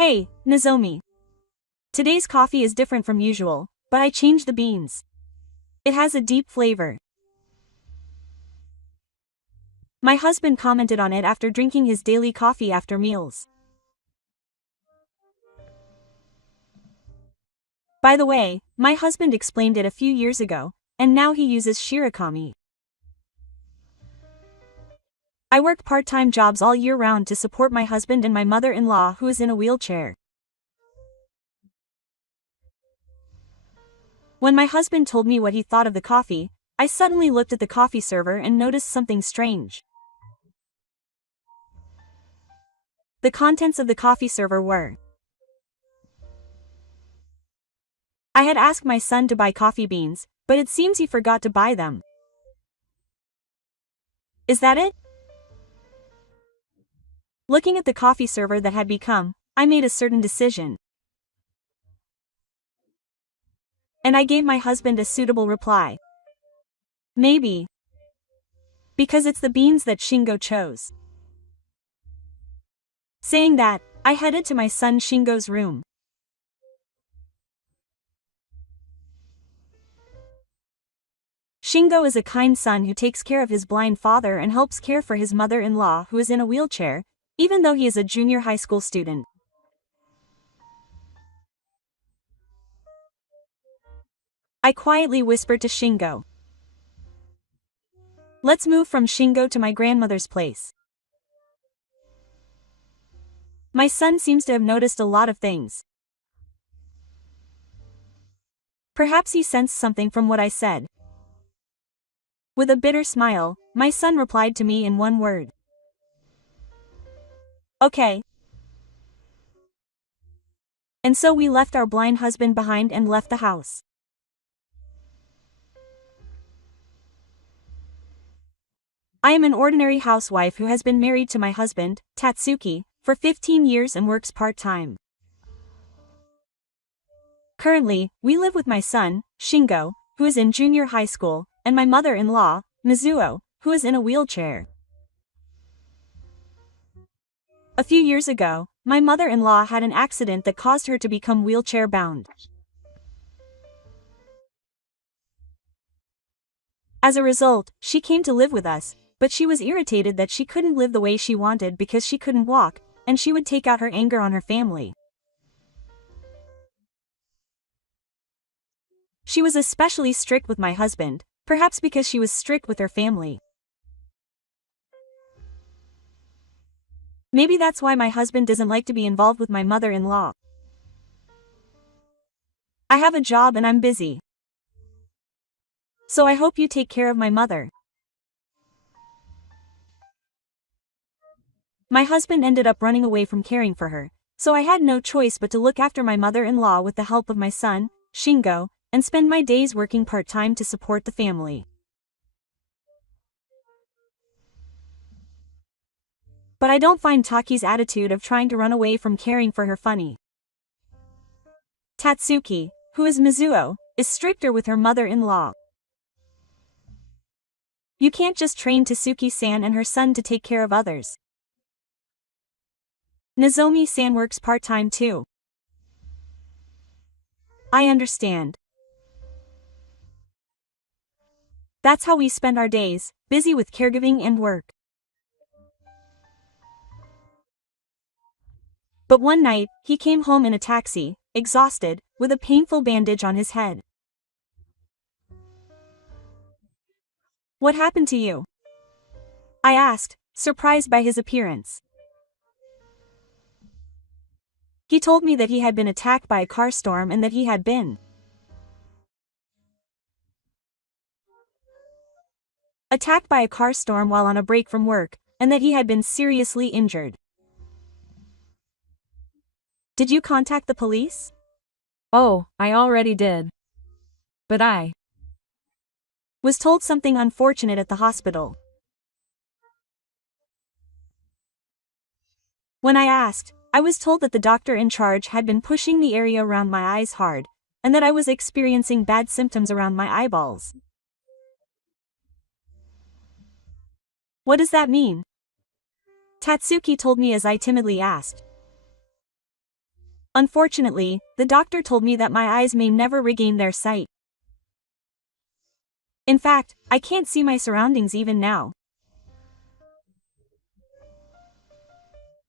Hey, Nozomi. Today's coffee is different from usual, but I changed the beans. It has a deep flavor. My husband commented on it after drinking his daily coffee after meals. By the way, my husband explained it a few years ago, and now he uses shirikami. I work part-time jobs all year round to support my husband and my mother-in-law who is in a wheelchair. When my husband told me what he thought of the coffee, I suddenly looked at the coffee server and noticed something strange. The contents of the coffee server were: I had asked my son to buy coffee beans, but it seems he forgot to buy them. Is that it? Looking at the coffee server that had become, I made a certain decision. And I gave my husband a suitable reply. Maybe. Because it's the beans that Shingo chose. Saying that, I headed to my son Shingo's room. Shingo is a kind son who takes care of his blind father and helps care for his mother-in-law who is in a wheelchair, even though he is a junior high school student. I quietly whispered to Shingo. Let's move from Shingo to my grandmother's place. My son seems to have noticed a lot of things. Perhaps he sensed something from what I said. With a bitter smile, my son replied to me in one word. Okay. And so we left our blind husband behind and left the house. I am an ordinary housewife who has been married to my husband, Tatsuki, for 15 years and works part-time. Currently, we live with my son, Shingo, who is in junior high school, and my mother-in-law, Mizuo, who is in a wheelchair. A few years ago, my mother-in-law had an accident that caused her to become wheelchair-bound. As a result, she came to live with us, but she was irritated that she couldn't live the way she wanted because she couldn't walk, and she would take out her anger on her family. She was especially strict with my husband, perhaps because she was strict with her family. Maybe that's why my husband doesn't like to be involved with my mother-in-law. I have a job and I'm busy. So I hope you take care of my mother. My husband ended up running away from caring for her, so I had no choice but to look after my mother-in-law with the help of my son, Shingo, and spend my days working part-time to support the family. But I don't find Taki's attitude of trying to run away from caring for her funny. Tatsuki, who is Mizuo, is stricter with her mother-in-law. You can't just train Tatsuki-san and her son to take care of others. Nozomi-san works part-time too. I understand. That's how we spend our days, busy with caregiving and work. But one night, he came home in a taxi, exhausted, with a painful bandage on his head. What happened to you? I asked, surprised by his appearance. He told me that he had been attacked by a car storm and that he had been attacked by a car storm while on a break from work, and that he had been seriously injured. Did you contact the police? Oh, I already did. But I was told something unfortunate at the hospital. When I asked, I was told that the doctor in charge had been pushing the area around my eyes hard, and that I was experiencing bad symptoms around my eyeballs. What does that mean? Tatsuki told me as I timidly asked. Unfortunately, the doctor told me that my eyes may never regain their sight. In fact, I can't see my surroundings even now.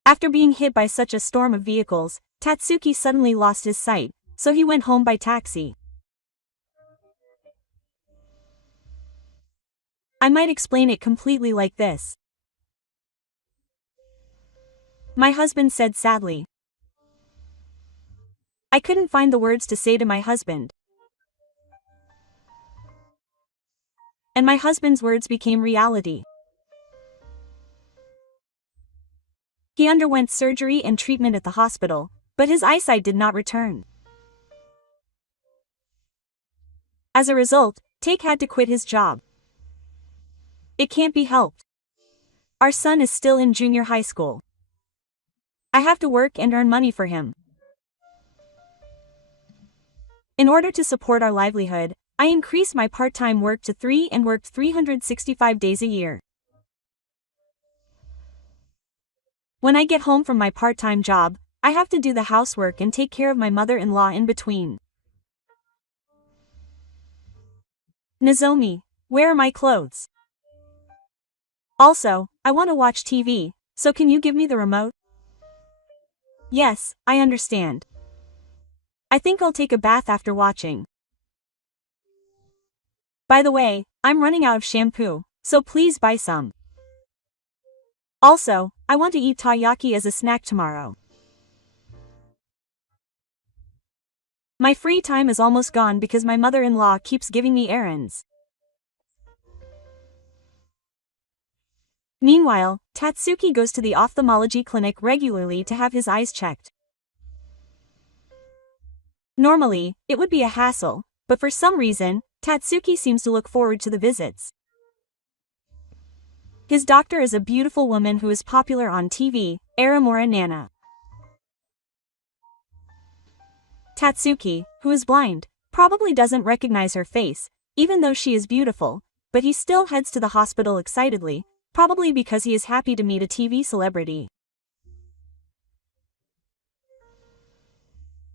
After being hit by such a storm of vehicles, Tatsuki suddenly lost his sight, so he went home by taxi. I might explain it completely like this. My husband said sadly. I couldn't find the words to say to my husband. And my husband's words became reality. He underwent surgery and treatment at the hospital, but his eyesight did not return. As a result, Take had to quit his job. It can't be helped. Our son is still in junior high school. I have to work and earn money for him. In order to support our livelihood, I increased my part-time work to 3 and worked 365 days a year. When I get home from my part-time job, I have to do the housework and take care of my mother-in-law in between. Nozomi, where are my clothes? Also, I want to watch TV, so can you give me the remote? Yes, I understand. I think I'll take a bath after watching. By the way, I'm running out of shampoo, so please buy some. Also, I want to eat taiyaki as a snack tomorrow. My free time is almost gone because my mother-in-law keeps giving me errands. Meanwhile, Tatsuki goes to the ophthalmology clinic regularly to have his eyes checked. Normally, it would be a hassle, but for some reason, Tatsuki seems to look forward to the visits. His doctor is a beautiful woman who is popular on TV, Aramura Nana. Tatsuki, who is blind, probably doesn't recognize her face, even though she is beautiful, but he still heads to the hospital excitedly, probably because he is happy to meet a TV celebrity.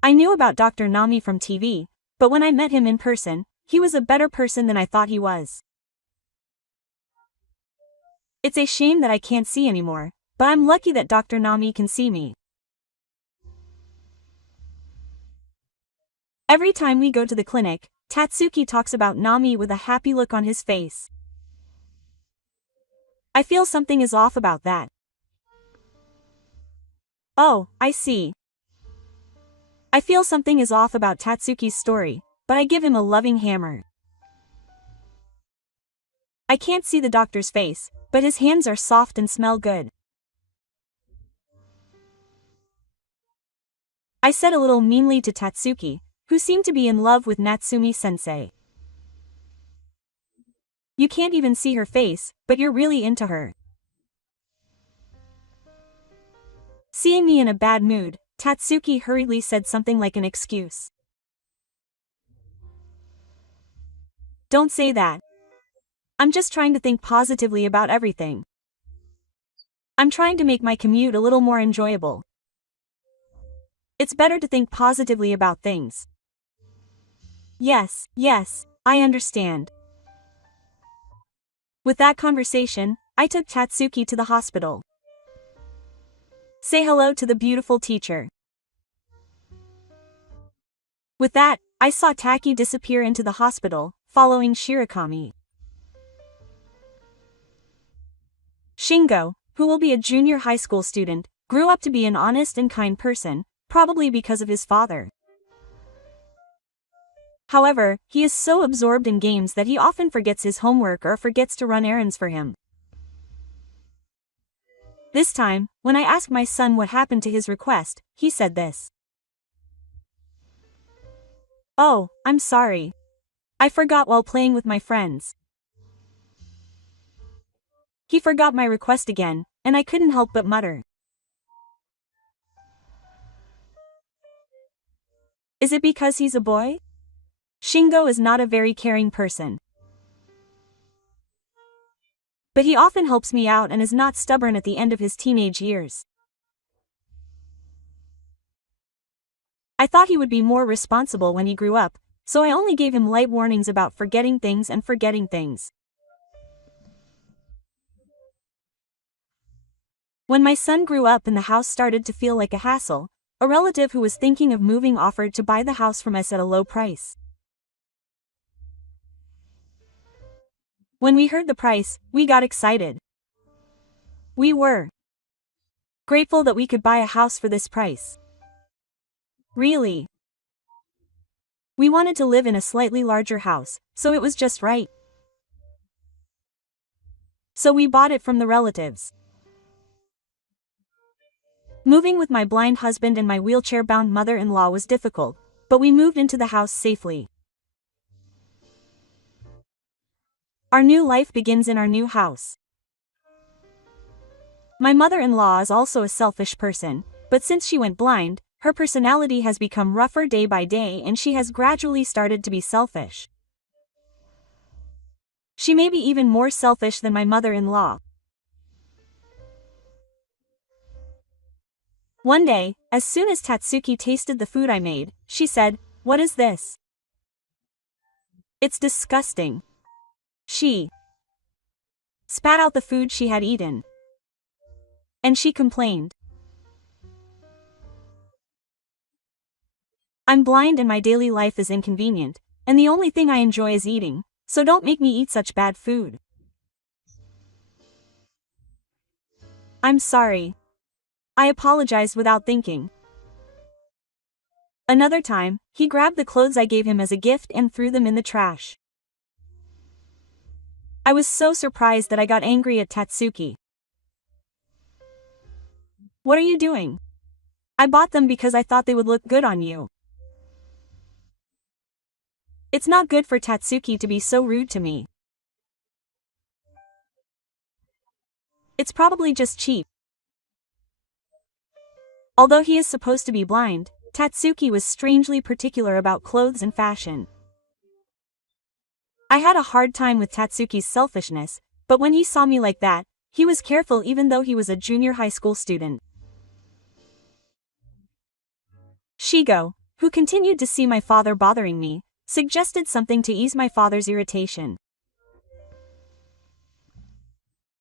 I knew about Dr. Nami from TV, but when I met him in person, he was a better person than I thought he was. It's a shame that I can't see anymore, but I'm lucky that Dr. Nami can see me. Every time we go to the clinic, Tatsuki talks about Nami with a happy look on his face. I feel something is off about that. Oh, I see. I feel something is off about Tatsuki's story, but I give him a loving hammer. I can't see the doctor's face, but his hands are soft and smell good. I said a little meanly to Tatsuki, who seemed to be in love with Natsumi-sensei. You can't even see her face, but you're really into her. Seeing me in a bad mood, Tatsuki hurriedly said something like an excuse. Don't say that. I'm just trying to think positively about everything. I'm trying to make my commute a little more enjoyable. It's better to think positively about things. Yes, I understand. With that conversation, I took Tatsuki to the hospital. Say hello to the beautiful teacher. With that, I saw Taki disappear into the hospital, following Shirakami. Shingo, who will be a junior high school student, grew up to be an honest and kind person, probably because of his father. However, he is so absorbed in games that he often forgets his homework or forgets to run errands for him. This time, when I asked my son what happened to his request, he said this. Oh, I'm sorry. I forgot while playing with my friends. He forgot my request again, and I couldn't help but mutter. Is it because he's a boy? Shingo is not a very caring person. But he often helps me out and is not stubborn at the end of his teenage years. I thought he would be more responsible when he grew up, so I only gave him light warnings about forgetting things and forgetting things. When my son grew up and the house started to feel like a hassle, a relative who was thinking of moving offered to buy the house from us at a low price. When we heard the price, we got excited. We were grateful that we could buy a house for this price. Really. We wanted to live in a slightly larger house, so it was just right. So we bought it from the relatives. Moving with my blind husband and my wheelchair-bound mother-in-law was difficult, but we moved into the house safely. Our new life begins in our new house. My mother-in-law is also a selfish person, but since she went blind, her personality has become rougher day by day and she has gradually started to be selfish. She may be even more selfish than my mother-in-law. One day, as soon as Tatsuki tasted the food I made, she said, "What is this? It's disgusting." She spat out the food she had eaten. And she complained. I'm blind and my daily life is inconvenient, and the only thing I enjoy is eating, so don't make me eat such bad food. I'm sorry. I apologized without thinking. Another time, he grabbed the clothes I gave him as a gift and threw them in the trash. I was so surprised that I got angry at Tatsuki. What are you doing? I bought them because I thought they would look good on you. It's not good for Tatsuki to be so rude to me. It's probably just cheap. Although he is supposed to be blind, Tatsuki was strangely particular about clothes and fashion. I had a hard time with Tatsuki's selfishness, but when he saw me like that, he was careful even though he was a junior high school student. Shigo, who continued to see my father bothering me, suggested something to ease my father's irritation.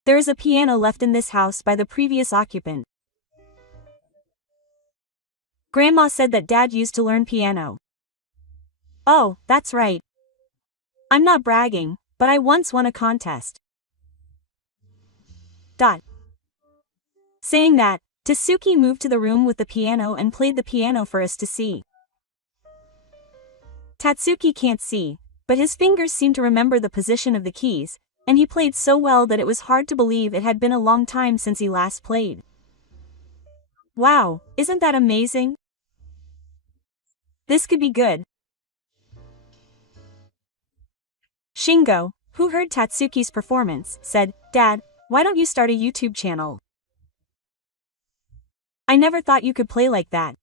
There is a piano left in this house by the previous occupant. Grandma said that Dad used to learn piano. Oh, that's right. I'm not bragging, but I once won a contest. Saying that, Tatsuki moved to the room with the piano and played the piano for us to see. Tatsuki can't see, but his fingers seem to remember the position of the keys, and he played so well that it was hard to believe it had been a long time since he last played. Wow, isn't that amazing? This could be good. Shingo, who heard Tatsuki's performance, said, "Dad, why don't you start a YouTube channel? I never thought you could play like that.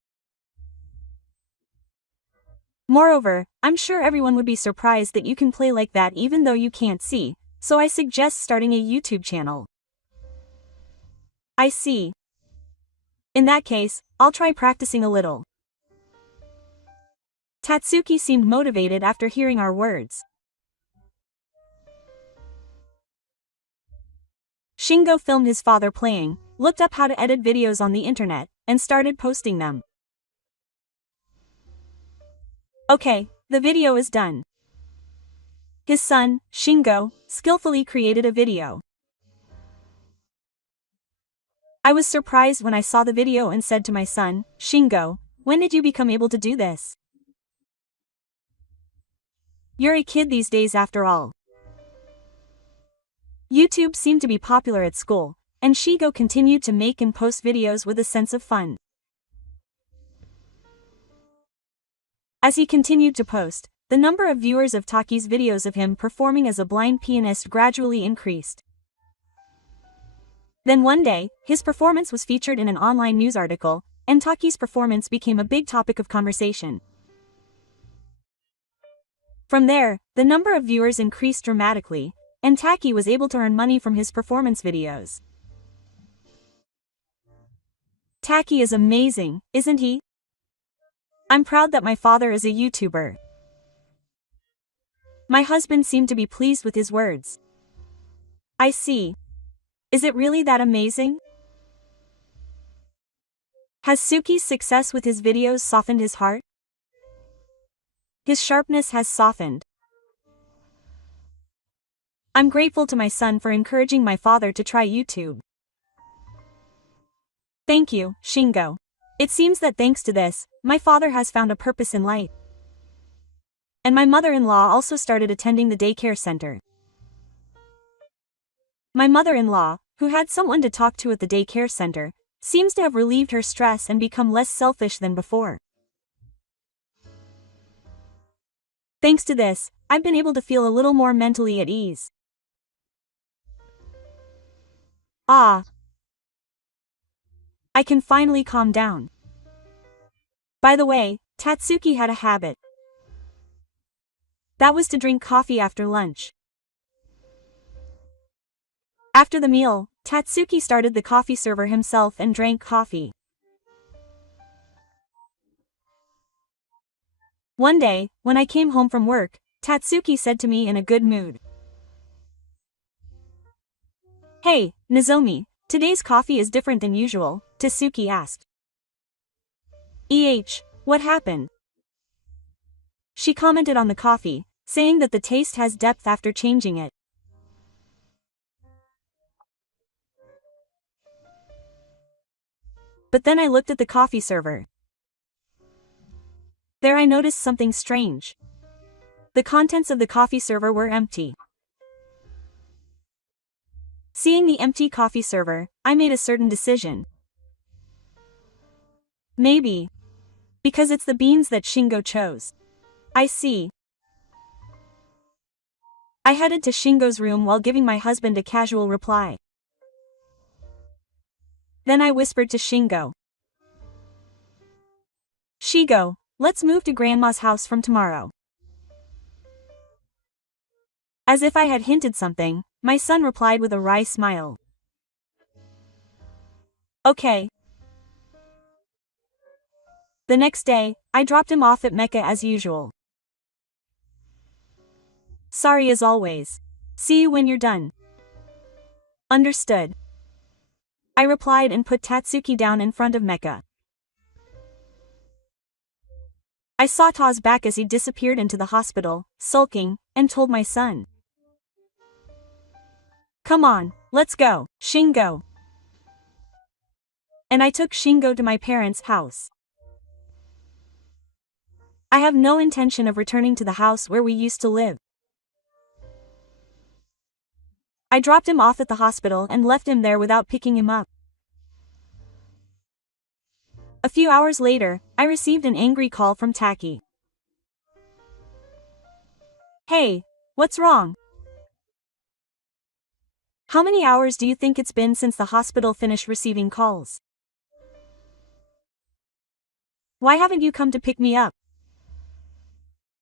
Moreover, I'm sure everyone would be surprised that you can play like that even though you can't see, so I suggest starting a YouTube channel." I see. In that case, I'll try practicing a little. Tatsuki seemed motivated after hearing our words. Shingo filmed his father playing, looked up how to edit videos on the internet, and started posting them. Okay, the video is done. His son, Shingo, skillfully created a video. I was surprised when I saw the video and said to my son, "Shingo, when did you become able to do this? You're a kid these days after all." YouTube seemed to be popular at school, and Shingo continued to make and post videos with a sense of fun. As he continued to post, the number of viewers of Taki's videos of him performing as a blind pianist gradually increased. Then one day, his performance was featured in an online news article, and Taki's performance became a big topic of conversation. From there, the number of viewers increased dramatically, and Taki was able to earn money from his performance videos. Taki is amazing, isn't he? I'm proud that my father is a YouTuber. My husband seemed to be pleased with his words. I see. Is it really that amazing? Has Suki's success with his videos softened his heart? His sharpness has softened. I'm grateful to my son for encouraging my father to try YouTube. Thank you, Shingo. It seems that thanks to this, my father has found a purpose in life. And my mother-in-law also started attending the daycare center. My mother-in-law, who had someone to talk to at the daycare center, seems to have relieved her stress and become less selfish than before. Thanks to this, I've been able to feel a little more mentally at ease. Ah. I can finally calm down. By the way, Tatsuki had a habit. That was to drink coffee after lunch. After the meal, Tatsuki started the coffee server himself and drank coffee. One day, when I came home from work, Tatsuki said to me in a good mood, "Hey, Nozomi, today's coffee is different than usual," Tatsuki asked. What happened?" She commented on the coffee, saying that the taste has depth after changing it. But then I looked at the coffee server. There I noticed something strange. The contents of the coffee server were empty. Seeing the empty coffee server, I made a certain decision. Maybe. Because it's the beans that Shingo chose. I see. I headed to Shingo's room while giving my husband a casual reply. Then I whispered to Shingo. "Shigo, let's move to Grandma's house from tomorrow." As if I had hinted something, my son replied with a wry smile. Okay. The next day, I dropped him off at Mecca as usual. Sorry as always. See you when you're done. Understood. I replied and put Tatsuki down in front of Mecca. I saw Ta's back as he disappeared into the hospital, sulking, and told my son. "Come on, let's go, Shingo." And I took Shingo to my parents' house. I have no intention of returning to the house where we used to live. I dropped him off at the hospital and left him there without picking him up. A few hours later, I received an angry call from Taki. "Hey, what's wrong? How many hours do you think it's been since the hospital finished receiving calls? Why haven't you come to pick me up?"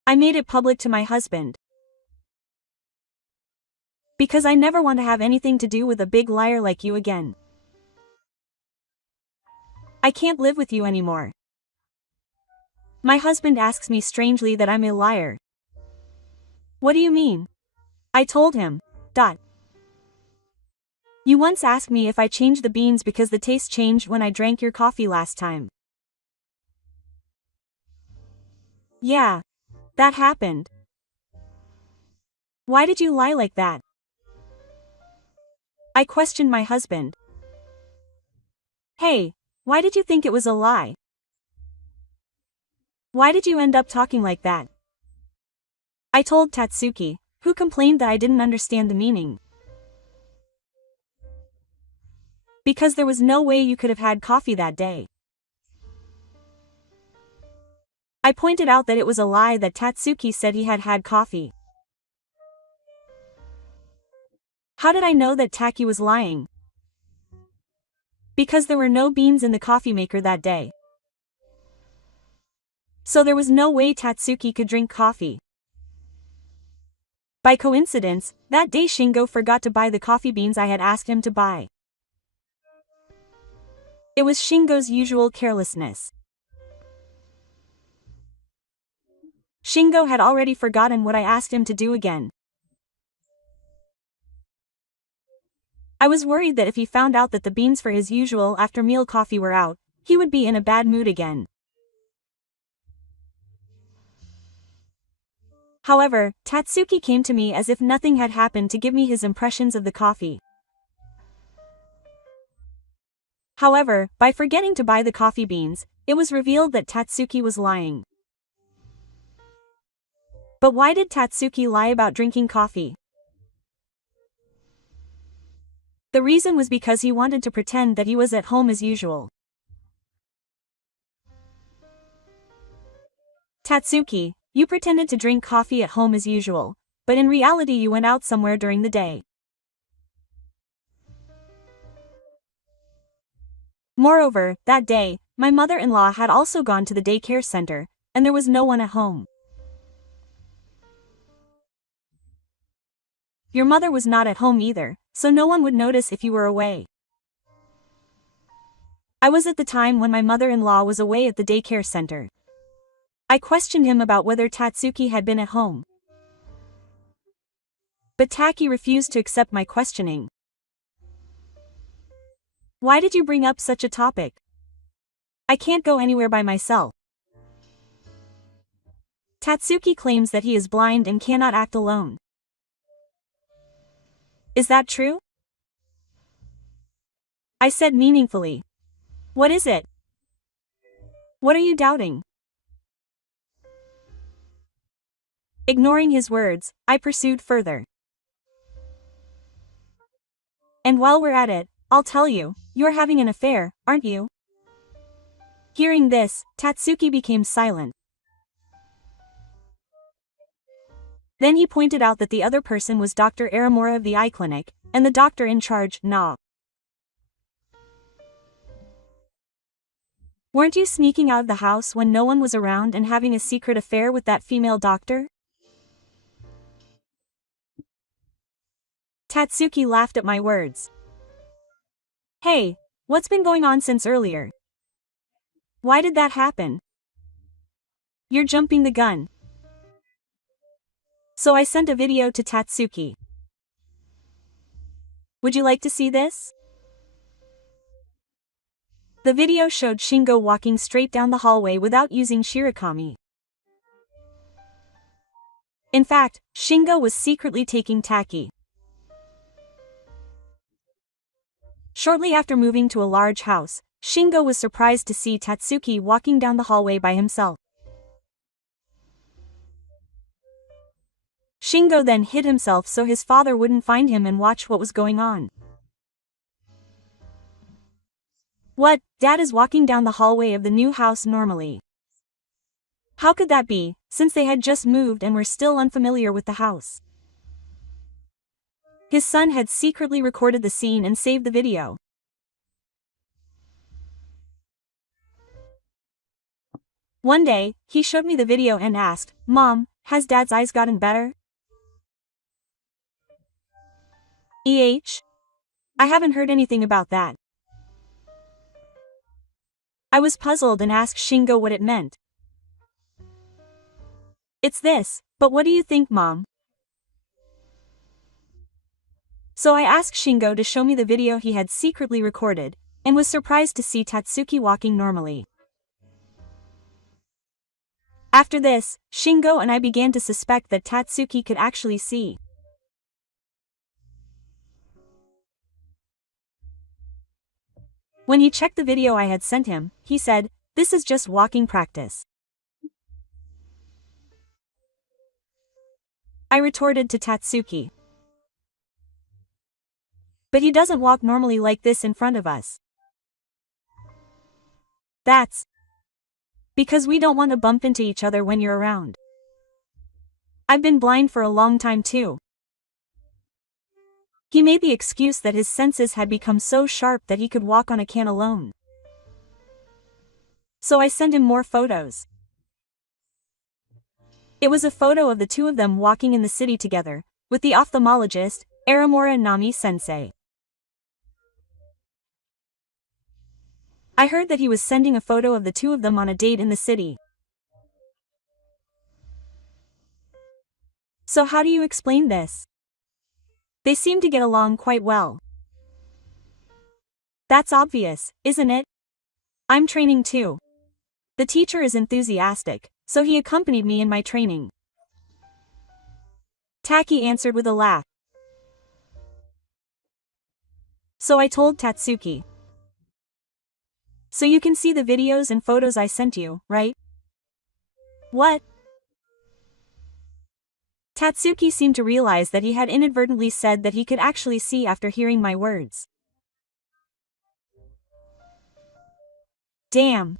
I made it public to my husband. Because I never want to have anything to do with a big liar like you again. I can't live with you anymore. My husband asks me strangely that I'm a liar. What do you mean? I told him. You once asked me if I changed the beans because the taste changed when I drank your coffee last time. Yeah. That happened. Why did you lie like that? I questioned my husband. Hey, why did you think it was a lie? Why did you end up talking like that? I told Tatsuki, who complained that I didn't understand the meaning. Because there was no way you could have had coffee that day. I pointed out that it was a lie that Tatsuki said he had had coffee. How did I know that Taki was lying? Because there were no beans in the coffee maker that day. So there was no way Tatsuki could drink coffee. By coincidence, that day Shingo forgot to buy the coffee beans I had asked him to buy. It was Shingo's usual carelessness. Shingo had already forgotten what I asked him to do again. I was worried that if he found out that the beans for his usual after-meal coffee were out, he would be in a bad mood again. However, Tatsuki came to me as if nothing had happened to give me his impressions of the coffee. However, by forgetting to buy the coffee beans, it was revealed that Tatsuki was lying. But why did Tatsuki lie about drinking coffee? The reason was because he wanted to pretend that he was at home as usual. Tatsuki, you pretended to drink coffee at home as usual, but in reality you went out somewhere during the day. Moreover, that day, my mother-in-law had also gone to the daycare center, and there was no one at home. Your mother was not at home either, so no one would notice if you were away. I was at the time when my mother-in-law was away at the daycare center. I questioned him about whether Tatsuki had been at home. But Taki refused to accept my questioning. Why did you bring up such a topic? I can't go anywhere by myself. Tatsuki claims that he is blind and cannot act alone. Is that true? I said meaningfully. What is it? What are you doubting? Ignoring his words, I pursued further. And while we're at it, I'll tell you, you're having an affair, aren't you? Hearing this, Tatsuki became silent. Then he pointed out that the other person was Dr. Aramura of the eye clinic, and the doctor in charge, Na. Weren't you sneaking out of the house when no one was around and having a secret affair with that female doctor? Tatsuki laughed at my words. Hey, what's been going on since earlier? Why did that happen? You're jumping the gun. So I sent a video to Tatsuki. Would you like to see this? The video showed Shingo walking straight down the hallway without using shirikami. In fact, Shingo was secretly taking Taki. Shortly after moving to a large house, Shingo was surprised to see Tatsuki walking down the hallway by himself. Shingo then hid himself so his father wouldn't find him and watch what was going on. What, Dad is walking down the hallway of the new house normally? How could that be, since they had just moved and were still unfamiliar with the house? His son had secretly recorded the scene and saved the video. One day, he showed me the video and asked, Mom, has Dad's eyes gotten better? I haven't heard anything about that. I was puzzled and asked Shingo what it meant. It's this, but what do you think, Mom? So I asked Shingo to show me the video he had secretly recorded, and was surprised to see Tatsuki walking normally. After this, Shingo and I began to suspect that Tatsuki could actually see. When he checked the video I had sent him, he said, "This is just walking practice." I retorted to Tatsuki. But he doesn't walk normally like this in front of us. That's because we don't want to bump into each other when you're around. I've been blind for a long time too. He made the excuse that his senses had become so sharp that he could walk on a can alone. So I sent him more photos. It was a photo of the two of them walking in the city together, with the ophthalmologist, Aramura Nami-sensei. I heard that he was sending a photo of the two of them on a date in the city. So how do you explain this? They seem to get along quite well. That's obvious, isn't it? I'm training too. The teacher is enthusiastic, so he accompanied me in my training. Taki answered with a laugh. So I told Tatsuki. So you can see the videos and photos I sent you, right? What? Tatsuki seemed to realize that he had inadvertently said that he could actually see after hearing my words. Damn.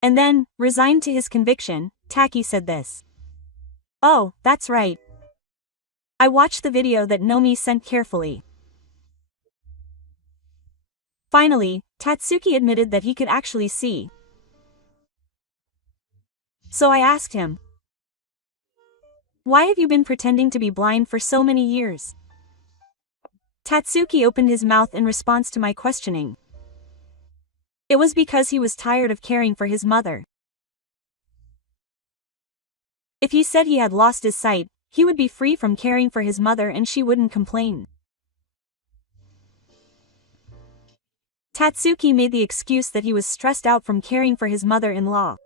And then, resigned to his conviction, Taki said this. Oh, that's right. I watched the video that Nomi sent carefully. Finally, Tatsuki admitted that he could actually see. So I asked him, why have you been pretending to be blind for so many years? Tatsuki opened his mouth in response to my questioning. It was because he was tired of caring for his mother. If he said he had lost his sight, he would be free from caring for his mother and she wouldn't complain. Tatsuki made the excuse that he was stressed out from caring for his mother-in-law.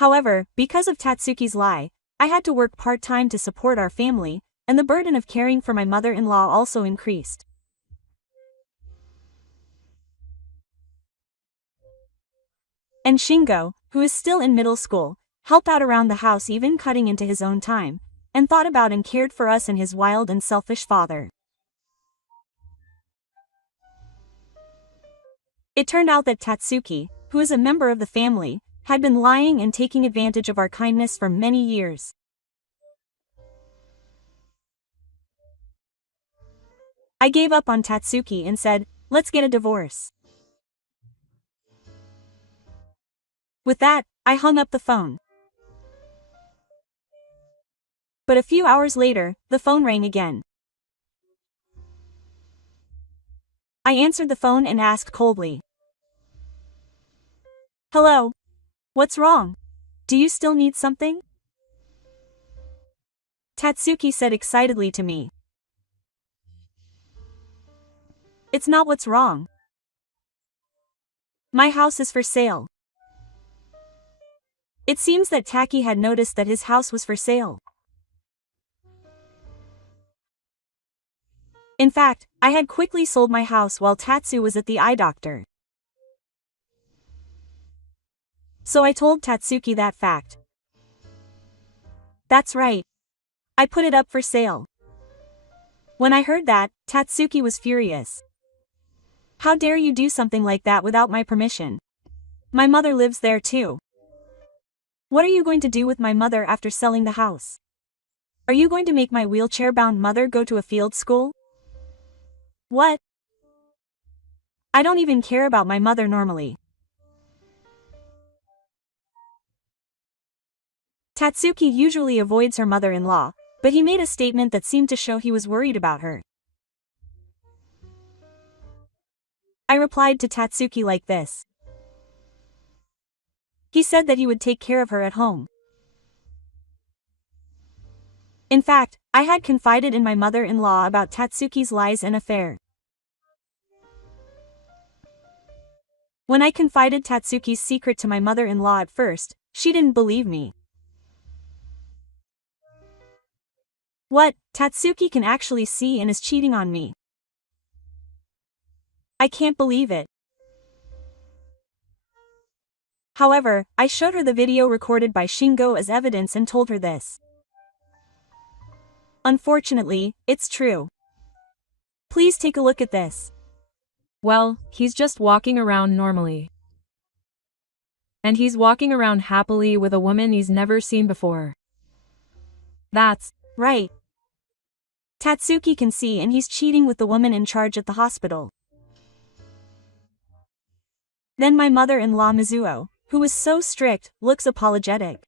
However, because of Tatsuki's lie, I had to work part-time to support our family, and the burden of caring for my mother-in-law also increased. And Shingo, who is still in middle school, helped out around the house, even cutting into his own time, and thought about and cared for us and his wild and selfish father. It turned out that Tatsuki, who is a member of the family, had been lying and taking advantage of our kindness for many years. I gave up on Tatsuki and said, let's get a divorce. With that, I hung up the phone. But a few hours later, the phone rang again. I answered the phone and asked coldly. Hello? What's wrong? Do you still need something? Tatsuki said excitedly to me. It's not what's wrong. My house is for sale. It seems that Taki had noticed that his house was for sale. In fact, I had quickly sold my house while Tatsu was at the eye doctor. So I told Tatsuki that fact. That's right. I put it up for sale. When I heard that, Tatsuki was furious. How dare you do something like that without my permission? My mother lives there too. What are you going to do with my mother after selling the house? Are you going to make my wheelchair-bound mother go to a field school? What? I don't even care about my mother normally. Tatsuki usually avoids her mother-in-law, but he made a statement that seemed to show he was worried about her. I replied to Tatsuki like this. He said that he would take care of her at home. In fact, I had confided in my mother-in-law about Tatsuki's lies and affair. When I confided Tatsuki's secret to my mother-in-law at first, she didn't believe me. What? Tatsuki can actually see and is cheating on me. I can't believe it. However, I showed her the video recorded by Shingo as evidence and told her this. Unfortunately, it's true. Please take a look at this. Well, he's just walking around normally. And he's walking around happily with a woman he's never seen before. That's right. Tatsuki can see and he's cheating with the woman in charge at the hospital. Then my mother-in-law Mizuo, who was so strict, looks apologetic.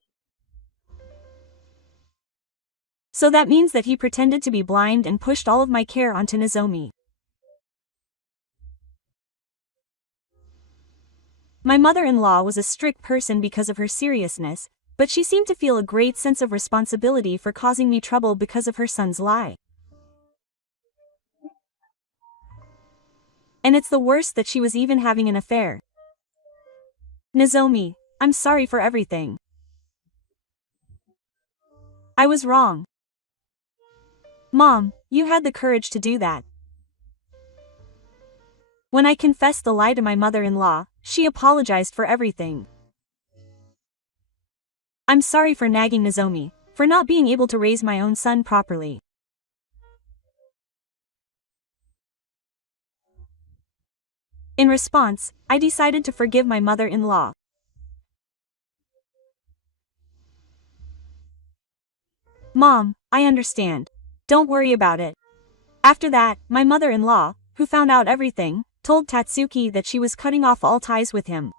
So that means that he pretended to be blind and pushed all of my care onto Nozomi. My mother-in-law was a strict person because of her seriousness, but she seemed to feel a great sense of responsibility for causing me trouble because of her son's lie. And it's the worst that she was even having an affair. Nozomi, I'm sorry for everything. I was wrong. Mom, you had the courage to do that. When I confessed the lie to my mother-in-law, she apologized for everything. I'm sorry for nagging Nozomi, for not being able to raise my own son properly. In response, I decided to forgive my mother-in-law. Mom, I understand. Don't worry about it. After that, my mother-in-law, who found out everything, told Tatsuki that she was cutting off all ties with him.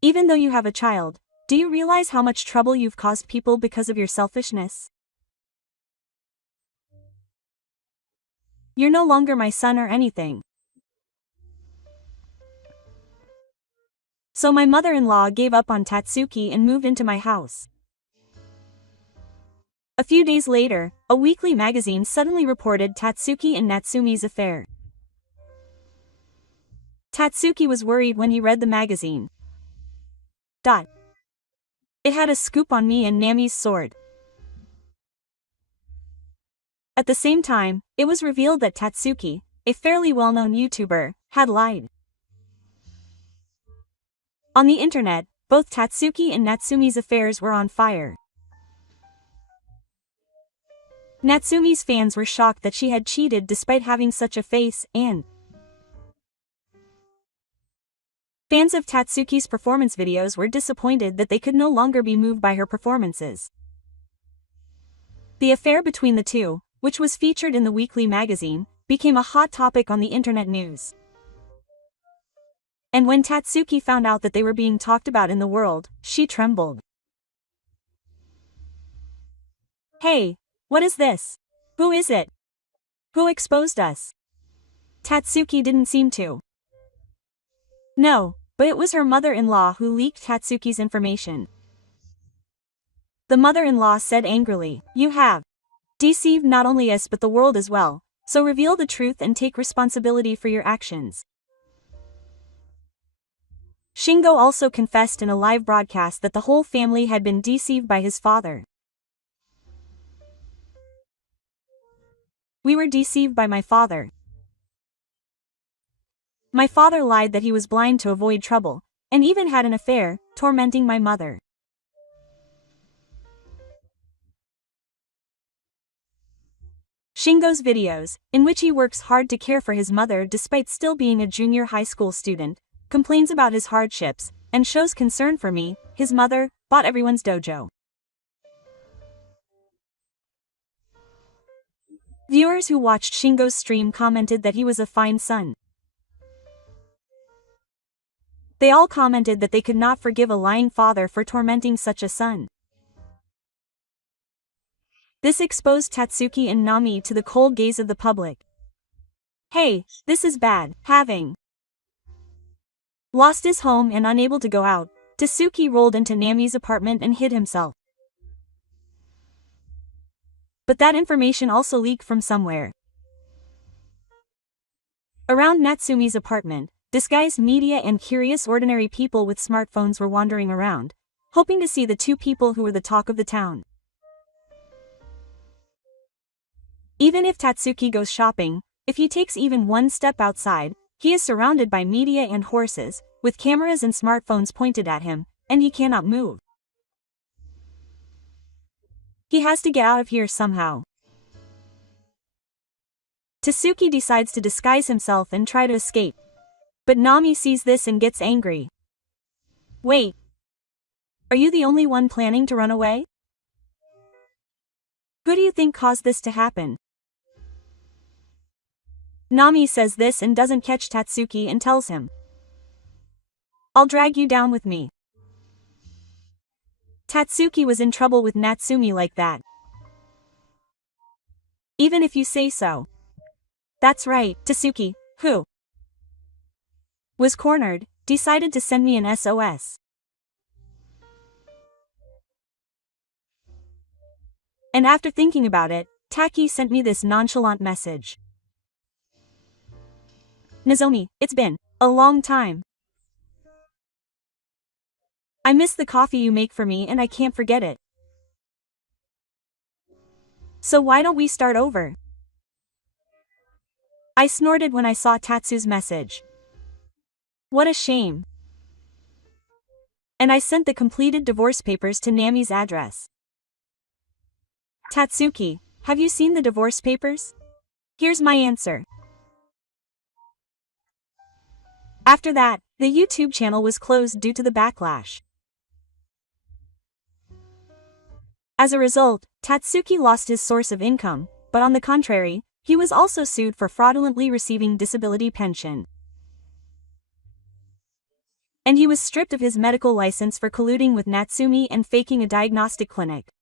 Even though you have a child, do you realize how much trouble you've caused people because of your selfishness? You're no longer my son or anything. So my mother-in-law gave up on Tatsuki and moved into my house. A few days later, a weekly magazine suddenly reported Tatsuki and Natsumi's affair. Tatsuki was worried when he read the magazine. It had a scoop on me and Nami's sword. At the same time, it was revealed that Tatsuki, a fairly well-known YouTuber, had lied. On the internet, both Tatsuki and Natsumi's affairs were on fire. Natsumi's fans were shocked that she had cheated despite having such a face, and fans of Tatsuki's performance videos were disappointed that they could no longer be moved by her performances. The affair between the two, which was featured in the weekly magazine, became a hot topic on the internet news. And when Tatsuki found out that they were being talked about in the world, she trembled. Hey, what is this? Who is it? Who exposed us? Tatsuki didn't seem to. No, but it was her mother-in-law who leaked Tatsuki's information. The mother-in-law said angrily, "You have deceived not only us but the world as well, so reveal the truth and take responsibility for your actions." Shingo also confessed in a live broadcast that the whole family had been deceived by his father. "We were deceived by my father. My father lied that he was blind to avoid trouble, and even had an affair, tormenting my mother. Shingo's videos, in which he works hard to care for his mother despite still being a junior high school student, complains about his hardships, and shows concern for me, his mother, bought everyone's dojo. Viewers who watched Shingo's stream commented that he was a fine son. They all commented that they could not forgive a lying father for tormenting such a son. This exposed Tatsuki and Nami to the cold gaze of the public. Hey, this is bad. Having lost his home and unable to go out, Tatsuki rolled into Nami's apartment and hid himself. But that information also leaked from somewhere. Around Natsumi's apartment, disguised media and curious ordinary people with smartphones were wandering around, hoping to see the two people who were the talk of the town. Even if Tatsuki goes shopping, if he takes even one step outside, he is surrounded by media and horses, with cameras and smartphones pointed at him, and he cannot move. He has to get out of here somehow. Tatsuki decides to disguise himself and try to escape. But Nami sees this and gets angry. Wait. Are you the only one planning to run away? Who do you think caused this to happen? Nami says this and doesn't catch Tatsuki and tells him, "I'll drag you down with me." Tatsuki was in trouble with Natsumi like that. Even if you say so. That's right, Tatsuki, who was cornered, decided to send me an SOS. And after thinking about it, Taki sent me this nonchalant message. Nozomi, it's been a long time. I miss the coffee you make for me and I can't forget it. So why don't we start over? I snorted when I saw Tatsu's message. What a shame. And I sent the completed divorce papers to Nami's address. Tatsuki, have you seen the divorce papers? Here's my answer. After that, the YouTube channel was closed due to the backlash. As a result, Tatsuki lost his source of income, but on the contrary, he was also sued for fraudulently receiving disability pension. And he was stripped of his medical license for colluding with Natsumi and faking a diagnostic clinic.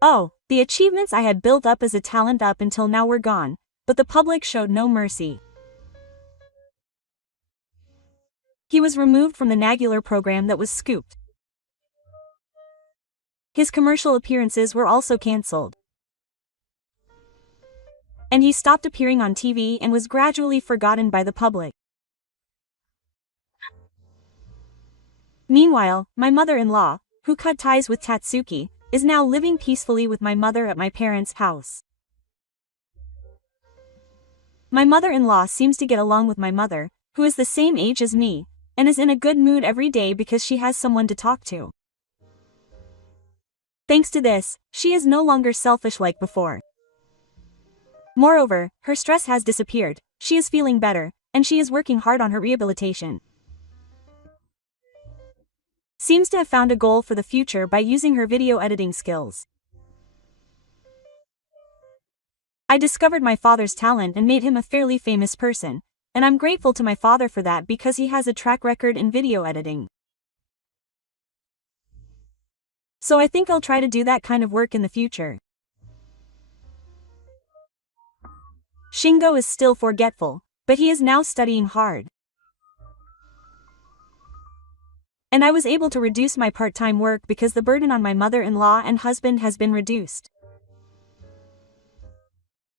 Oh, the achievements I had built up as a talent up until now were gone, but the public showed no mercy. He was removed from the Nagular program that was scooped. His commercial appearances were also cancelled. And he stopped appearing on TV and was gradually forgotten by the public. Meanwhile, my mother-in-law, who cut ties with Tatsuki, is now living peacefully with my mother at my parents' house. My mother-in-law seems to get along with my mother, who is the same age as me, and is in a good mood every day because she has someone to talk to. Thanks to this, she is no longer selfish like before. Moreover, her stress has disappeared, she is feeling better, and she is working hard on her rehabilitation. Seems to have found a goal for the future by using her video editing skills. I discovered my father's talent and made him a fairly famous person, and I'm grateful to my father for that because he has a track record in video editing. So I think I'll try to do that kind of work in the future. Shingo is still forgetful, but he is now studying hard. And I was able to reduce my part-time work because the burden on my mother-in-law and husband has been reduced.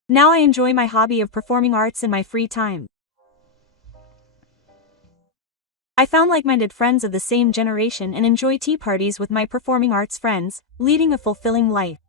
Now I enjoy my hobby of performing arts in my free time. I found like-minded friends of the same generation and enjoy tea parties with my performing arts friends, leading a fulfilling life.